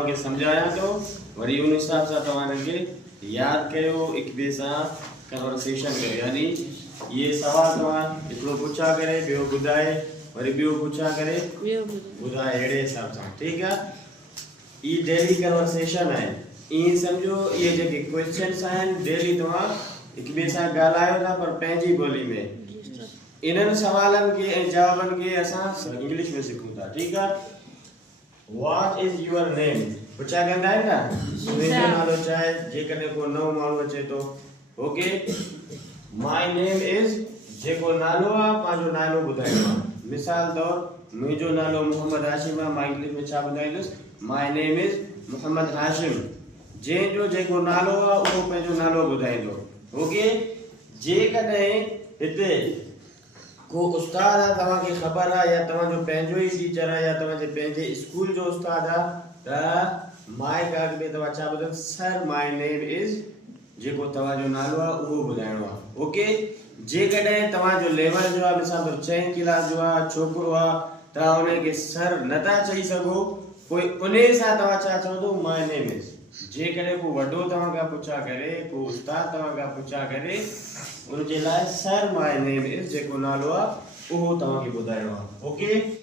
तव्हांखे सम्झायां थो, वरी उन हिसाब सां तव्हांखे यादि कयो, हिक ॿिए सां कन्वर्सेशन कयो। यानी ये सवाल तव्हां हिकिड़ो पुछा करे ॿियो ॿुधाए, वरी ॿियो पुछा करे ॿुधाए, अहिड़े हिसाब सां। ठीकु आहे? ई डेली कन्वर्सेशन आहे। ईअं सम्झो इहे जेके क्वेश्चन्स आहिनि डेली तव्हां हिक ॿिए सां ॻाल्हायो था, पर पंहिंजी ॿोली में। इन्हनि सवालनि खे ऐं जवाबनि खे असां इंग्लिश में सिखूं था। ठीकु आहे? What is your name? पुछा कंदा आहिनि न, मुंहिंजो नालो छा आहे, जेकॾहिं को नओं माण्हू अचे थो। ओके, माय नेम इज, जेको नालो आहे पंहिंजो नालो ॿुधाइणो आहे। मिसाल तौर मुंहिंजो नालो मोहम्मद हाशिम आहे, मां इंग्लिश में छा ॿुधाईंदुसि, my name is Mohammad Hashim. जंहिंजो जेको नालो आहे उहो पंहिंजो नालो ॿुधाईंदो। ओके, जेकॾहिं हिते को उस्ताद आहे, तव्हांखे ख़बर आहे, या तव्हांजो पंहिंजो ई टीचर आहे, या तव्हांजे पंहिंजे स्कूल जो उस्ताद आहे, त माय कार्ड में तव्हां छा ॿुधायो, सर माय नेम इज, जेको तव्हांजो नालो आहे उहो ॿुधाइणो आहे। ओके, जेकॾहिं तव्हांजो लेवल जो आहे, मिसाल तौर 6वीं क्लास जो आहे छोकिरो आहे, तव्हां उनखे सर नथा चई सघो, पोइ उन सां तव्हां छा चवंदो, माय नेम इज। जेकॾहिं को वॾो तव्हां खां पुछा करे, को उस्ताद तव्हां खां पुछा करे, उनजे लाइ सर माय नेम इज जेको नालो आहे उहो तव्हांखे ॿुधाइणो आहे। ओके।